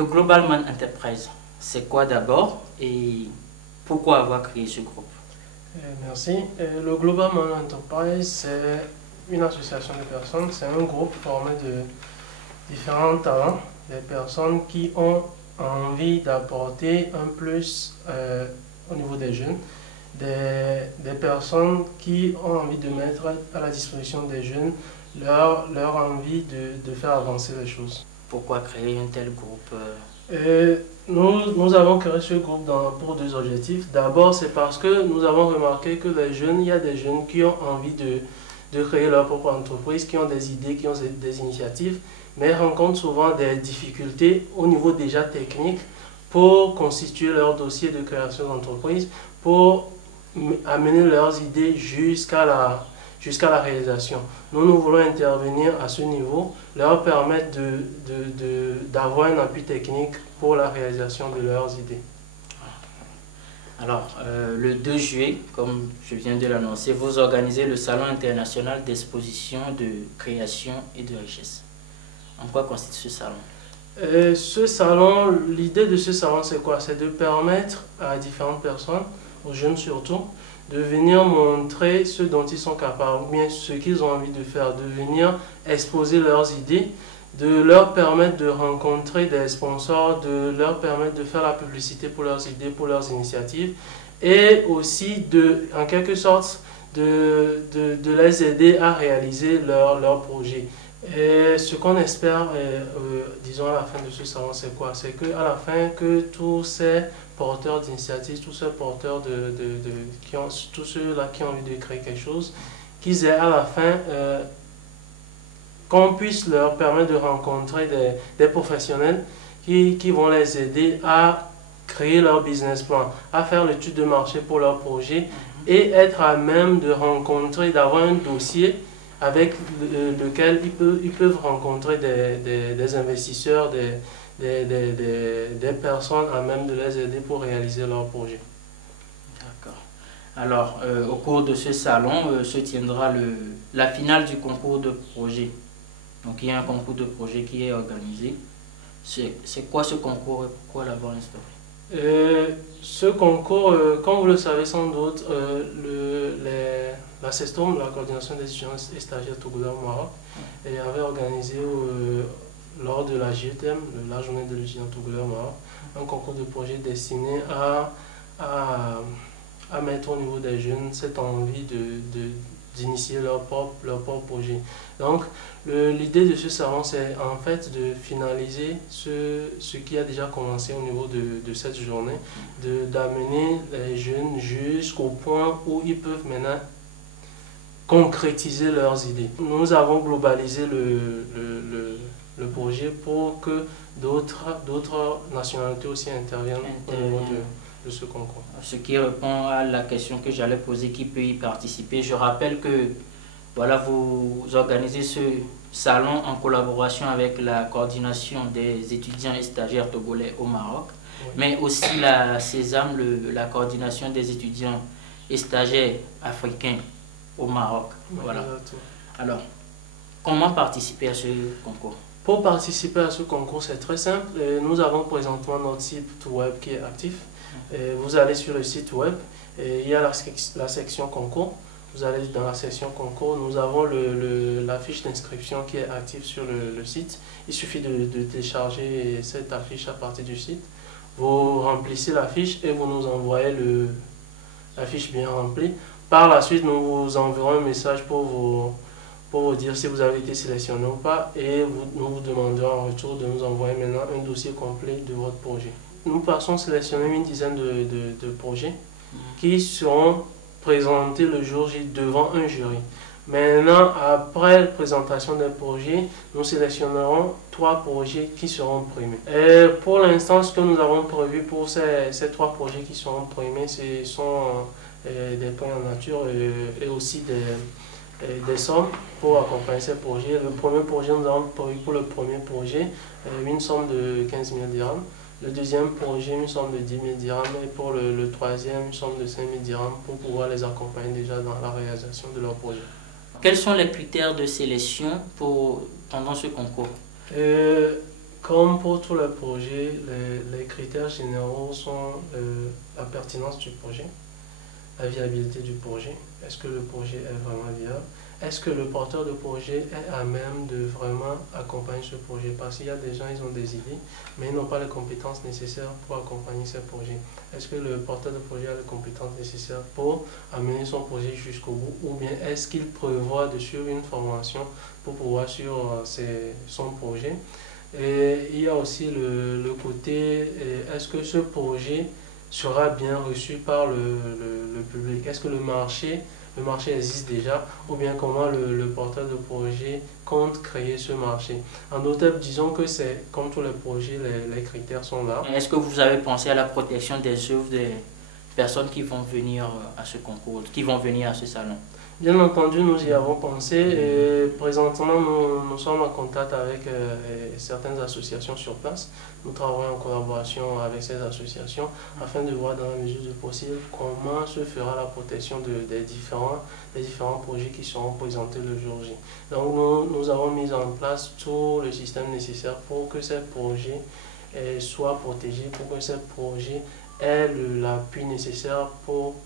Le Global Man Enterprise, c'est quoi d'abord et pourquoi avoir créé ce groupe? Merci. Le Global Man Enterprise, c'est une association de personnes, c'est un groupe formé de différents talents, des personnes qui ont envie d'apporter un plus au niveau des jeunes, des personnes qui ont envie de mettre à la disposition des jeunes leur envie de faire avancer les choses. Pourquoi créer un tel groupe? Nous avons créé ce groupe pour deux objectifs. D'abord, c'est parce que nous avons remarqué que les jeunes, il y a des jeunes qui ont envie de créer leur propre entreprise, qui ont des idées, qui ont des initiatives, mais rencontrent souvent des difficultés au niveau déjà technique pour constituer leur dossier de création d'entreprise, pour amener leurs idées jusqu'à la réalisation. Nous voulons intervenir à ce niveau, leur permettre d'avoir un appui technique pour la réalisation de leurs idées. Alors, le 2 juillet, comme je viens de l'annoncer, vous organisez le Salon international d'exposition de création et de richesse. En quoi consiste ce salon? Ce salon, l'idée de ce salon, c'est quoi? C'est de permettre à différentes personnes, aux jeunes surtout, de venir montrer ce dont ils sont capables, ou bien ce qu'ils ont envie de faire, de venir exposer leurs idées, de leur permettre de rencontrer des sponsors, de leur permettre de faire la publicité pour leurs idées, pour leurs initiatives, et aussi en quelque sorte de les aider à réaliser leurs projets. Et ce qu'on espère, disons à la fin de ce salon, c'est quoi? C'est qu'à la fin, que tous ces porteurs d'initiatives, tous ces porteurs tous ceux-là qui ont envie de créer quelque chose, qu'ils aient à la fin, qu'on puisse leur permettre de rencontrer des professionnels qui vont les aider à créer leur business plan, à faire l'étude de marché pour leur projet et être à même de rencontrer, d'avoir un dossier avec lequel ils peuvent rencontrer des investisseurs, des personnes à même de les aider pour réaliser leur projet. D'accord. Alors, au cours de ce salon se tiendra la finale du concours de projet. Donc, il y a un concours de projet qui est organisé. C'est quoi ce concours et pourquoi l'avoir instauré? Ce concours, comme vous le savez sans doute, la CESTOM, la coordination des étudiants et stagiaires togolais au Maroc, avait organisé lors de la JETM, la journée de l'étudiant togolais au Maroc, un concours de projet destiné à mettre au niveau des jeunes cette envie d'initier leur propre projet. Donc, l'idée de ce salon, c'est en fait de finaliser ce qui a déjà commencé au niveau de cette journée, d'amener les jeunes jusqu'au point où ils peuvent maintenant concrétiser leurs idées. Nous avons globalisé le projet pour que d'autres nationalités aussi interviennent au niveau de ce concours. Ce qui répond à la question que j'allais poser, qui peut y participer. Je rappelle que voilà, vous organisez ce salon en collaboration avec la coordination des étudiants et stagiaires togolais au Maroc, oui, mais aussi la CESAM, la coordination des étudiants et stagiaires africains au Maroc. Oui, voilà. Alors, comment participer à ce concours? Pour participer à ce concours, c'est très simple. Nous avons présentement notre site web qui est actif. Vous allez sur le site web, il y a la section concours. Vous allez dans la section concours, nous avons la fiche d'inscription qui est active sur le site. Il suffit de télécharger cette affiche à partir du site. Vous remplissez la fiche et vous nous envoyez la fiche bien remplie. Par la suite, nous vous enverrons un message pour vous dire si vous avez été sélectionné ou pas, et nous vous demanderons en retour de nous envoyer maintenant un dossier complet de votre projet. Nous passons sélectionner une dizaine de projets qui seront présentés le jour J devant un jury. Maintenant, après la présentation des projets, nous sélectionnerons 3 projets qui seront primés. Et pour l'instant, ce que nous avons prévu pour ces 3 projets qui seront primés, ce sont des prix en nature et aussi des sommes pour accompagner ces projets. Le premier projet, nous avons prévu pour le premier projet une somme de 15 000 dirhams. Le deuxième projet, une somme de 10 000 dirhams. Et pour le troisième, une somme de 5 000 dirhams pour pouvoir les accompagner déjà dans la réalisation de leur projet. Quels sont les critères de sélection pendant ce concours? Comme pour tous les projets, les critères généraux sont la pertinence du projet, la viabilité du projet. Est-ce que le projet est vraiment viable? Est-ce que le porteur de projet est à même de vraiment accompagner ce projet? Parce qu'il y a des gens, ils ont des idées, mais ils n'ont pas les compétences nécessaires pour accompagner ces projets. Est-ce que le porteur de projet a les compétences nécessaires pour amener son projet jusqu'au bout? Ou bien est-ce qu'il prévoit de suivre une formation pour pouvoir suivre son projet? Et il y a aussi le côté, est-ce que ce projet sera bien reçu par le public? Est-ce que le marché existe déjà, ou bien comment le porteur de projet compte créer ce marché? En d'autres termes, disons que c'est comme tous les projets, les critères sont là. Est-ce que vous avez pensé à la protection des œuvres des personnes qui vont venir à ce concours, qui vont venir à ce salon? Bien entendu, nous y avons pensé et présentement, nous sommes en contact avec certaines associations sur place. Nous travaillons en collaboration avec ces associations afin de voir dans la mesure du possible comment se fera la protection des différents projets qui seront présentés le jour J. Donc nous avons mis en place tout le système nécessaire pour que ces projets soient protégés, pour que ces projets aient l'appui nécessaire pour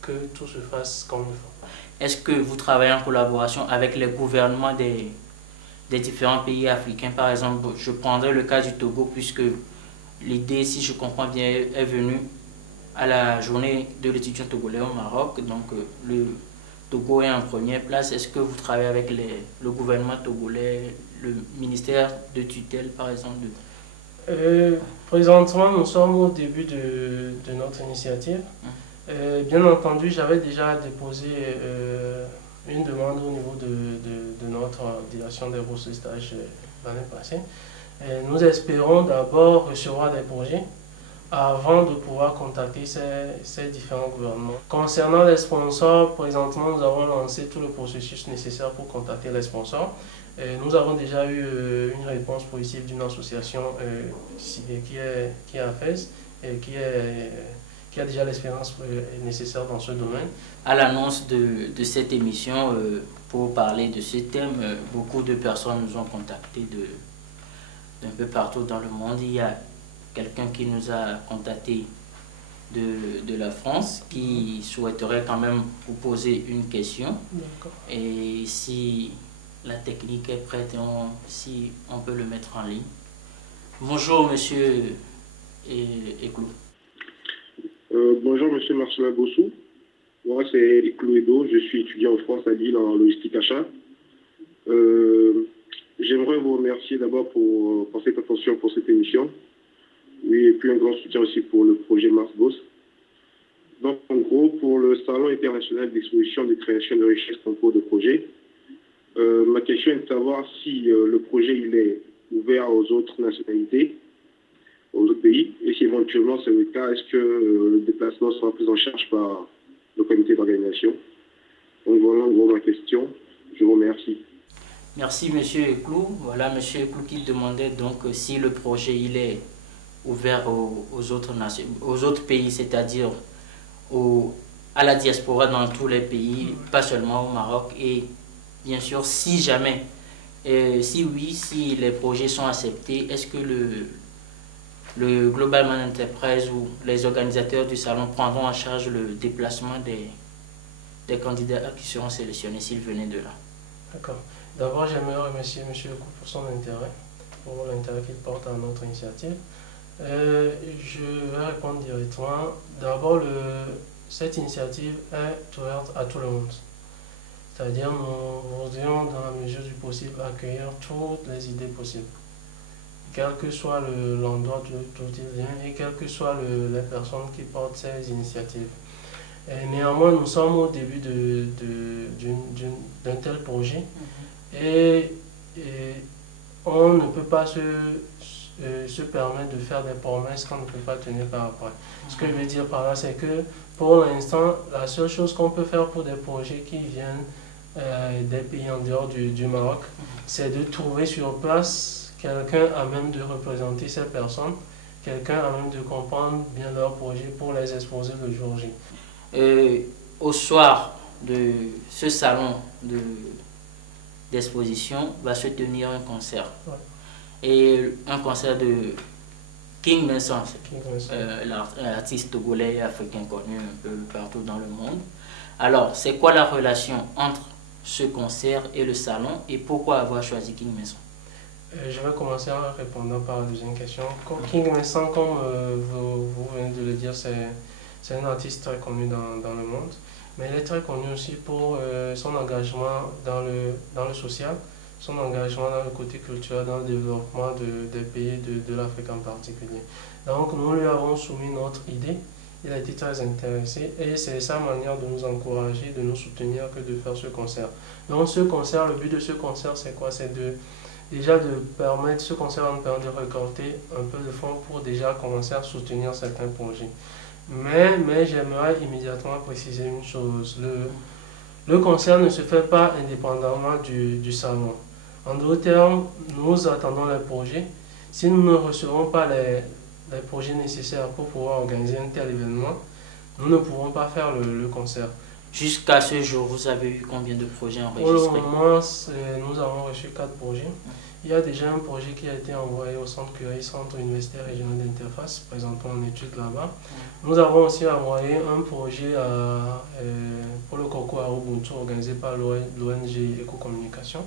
que tout se fasse comme il faut. Est-ce que vous travaillez en collaboration avec les gouvernements des différents pays africains? Par exemple, je prendrai le cas du Togo, puisque l'idée, si je comprends bien, est venue à la journée de l'étudiant togolais au Maroc. Donc, le Togo est en première place. Est-ce que vous travaillez avec le gouvernement togolais, le ministère de tutelle, par exemple? Présentement, nous sommes au début de notre initiative. Bien entendu, j'avais déjà déposé une demande au niveau de notre direction des bourses de stage l'année passée. Nous espérons d'abord recevoir des projets avant de pouvoir contacter ces différents gouvernements. Concernant les sponsors, présentement, nous avons lancé tout le processus nécessaire pour contacter les sponsors. Nous avons déjà eu une réponse positive d'une association qui est à Fès et qui a déjà l'expérience nécessaire dans ce domaine. À l'annonce de cette émission, pour parler de ce thème, beaucoup de personnes nous ont contactés d'un peu partout dans le monde. Il y a quelqu'un qui nous a contacté de la France qui souhaiterait quand même vous poser une question. Et si la technique est prête, si on peut le mettre en ligne. Bonjour monsieur Eklou. Bonjour Monsieur Marcelin Bossou, moi c'est Eklou Edo, je suis étudiant en France à Lille en logistique achat. J'aimerais vous remercier d'abord pour cette attention pour cette émission. Oui, et puis un grand soutien aussi pour le projet Mars Boss. Donc en gros, pour le Salon international d'exposition de création de richesses concours de projet, ma question est de savoir si le projet il est ouvert aux autres nationalités, aux autres pays, et si éventuellement c'est le cas, est-ce que le déplacement sera pris en charge par le comité d'organisation? Donc voilà en gros ma question. Je vous remercie. Merci monsieur Eklou. Voilà monsieur Eklou qui demandait donc si le projet il est ouvert aux autres nations, aux autres pays, c'est-à-dire à la diaspora dans tous les pays, pas seulement au Maroc. Et bien sûr, si jamais, si oui, si les projets sont acceptés, est-ce que le Global Man Enterprise ou les organisateurs du salon prendront en charge le déplacement des candidats qui seront sélectionnés s'ils venaient de là? D'accord. D'abord, j'aimerais remercier M. Lecourt pour son intérêt, pour l'intérêt qu'il porte à notre initiative. Je vais répondre directement. D'abord, cette initiative est ouverte à tout le monde. C'est-à-dire, nous voudrions, dans la mesure du possible, accueillir toutes les idées possibles, quel que soit l'endroit d'où il vient et quelles que soient les personnes qui portent ces initiatives. Et néanmoins, nous sommes au début d'un tel projet et on ne peut pas se permettre de faire des promesses qu'on ne peut pas tenir par après. Ce que je veux dire par là, c'est que pour l'instant, la seule chose qu'on peut faire pour des projets qui viennent des pays en dehors du Maroc, c'est de trouver sur place quelqu'un à même de représenter ces personnes, quelqu'un à même de comprendre bien leur projet pour les exposer le jour J. Au soir de ce salon d'exposition va se tenir un concert. Ouais. et un concert de King Vincent, Vincent. l'artiste togolais et africain connu un peu partout dans le monde. Alors, c'est quoi la relation entre ce concert et le salon et pourquoi avoir choisi King Vincent? Je vais commencer en répondant par la deuxième question. King Vincent, comme vous venez de le dire, c'est un artiste très connu dans le monde, mais il est très connu aussi pour son engagement dans le social, son engagement dans le côté culturel, dans le développement des pays de l'Afrique en particulier. Donc nous lui avons soumis notre idée, il a été très intéressé et c'est sa manière de nous encourager, de nous soutenir que de faire ce concert. Donc ce concert, le but de ce concert c'est quoi? C'est déjà de permettre, ce concert nous permet de récolter un peu de fonds pour déjà commencer à soutenir certains projets. Mais j'aimerais immédiatement préciser une chose, le concert ne se fait pas indépendamment du salon. En d'autres termes, nous attendons les projets. Si nous ne recevons pas les projets nécessaires pour pouvoir organiser un tel événement, nous ne pourrons pas faire le concert. Jusqu'à ce jour, vous avez eu combien de projets Pour enregistrés? le moment, nous avons reçu 4 projets. Il y a déjà un projet qui a été envoyé au Centre Curie, Centre universitaire régional d'interface, présentement en études là-bas. Nous avons aussi envoyé un projet pour le concours à Ubuntu organisé par l'ONG Éco-Communication.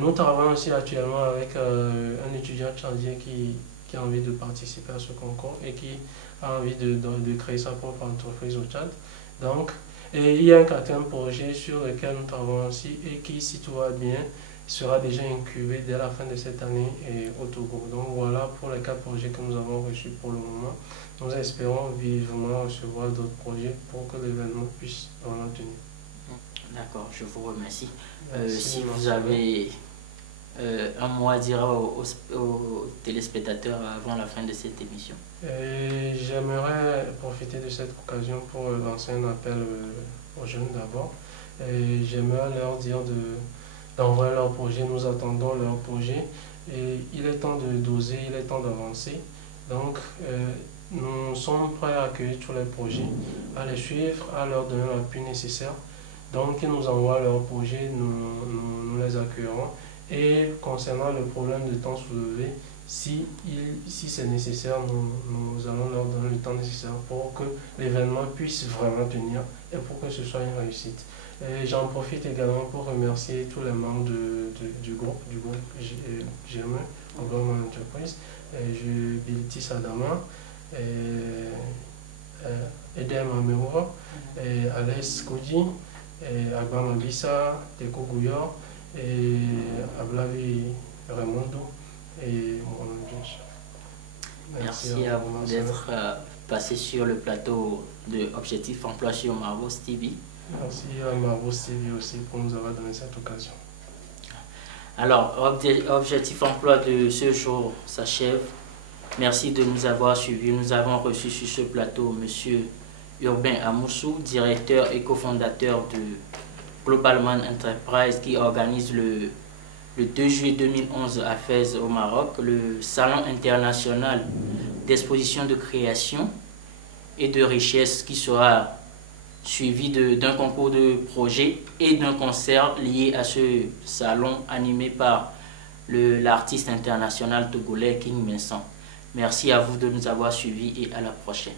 Nous travaillons aussi actuellement avec un étudiant tchadien qui a envie de participer à ce concours et qui a envie de créer sa propre entreprise au Tchad. Donc, et il y a un quatrième projet sur lequel nous travaillons aussi et qui, si tout va bien, sera déjà incubé dès la fin de cette année au Togo. Donc voilà pour les 4 projets que nous avons reçus pour le moment. Nous espérons vivement recevoir d'autres projets pour que l'événement puisse vraiment tenir. D'accord, je vous remercie. Si vous avez un mot à dire aux téléspectateurs avant la fin de cette émission. J'aimerais profiter de cette occasion pour lancer un appel aux jeunes d'abord. J'aimerais leur dire d'envoyer leur projet, nous attendons leur projet et il est temps de doser, il est temps d'avancer. Donc nous sommes prêts à accueillir tous les projets, à les suivre, à leur donner l'appui nécessaire. Donc ils nous envoient leurs projets, nous les accueillerons. Et concernant le problème de temps soulevé, si c'est nécessaire, nous allons leur donner le temps nécessaire pour que l'événement puisse vraiment tenir et pour que ce soit une réussite. J'en profite également pour remercier tous les membres du groupe GME, Global Enterprise, Bilti Sadama, Edem Ameroua, Alès Kodji, Agbam Abissa, Teko Gouyor, et Ablavi Raimondo et Mohamed Djench. Merci à vous d'être passé sur le plateau de Objectif Emploi sur Marbos TV. Merci à Marbos TV aussi pour nous avoir donné cette occasion. Alors, Objectif Emploi de ce jour s'achève. Merci de nous avoir suivis. Nous avons reçu sur ce plateau M. Urbain Amoussou, directeur et cofondateur de Global Enterprise, qui organise le 2 juillet 2011 à Fès au Maroc le Salon international d'exposition de création et de richesse qui sera suivi d'un concours de projets et d'un concert lié à ce salon animé par l'artiste international togolais King Vincent. Merci à vous de nous avoir suivis et à la prochaine.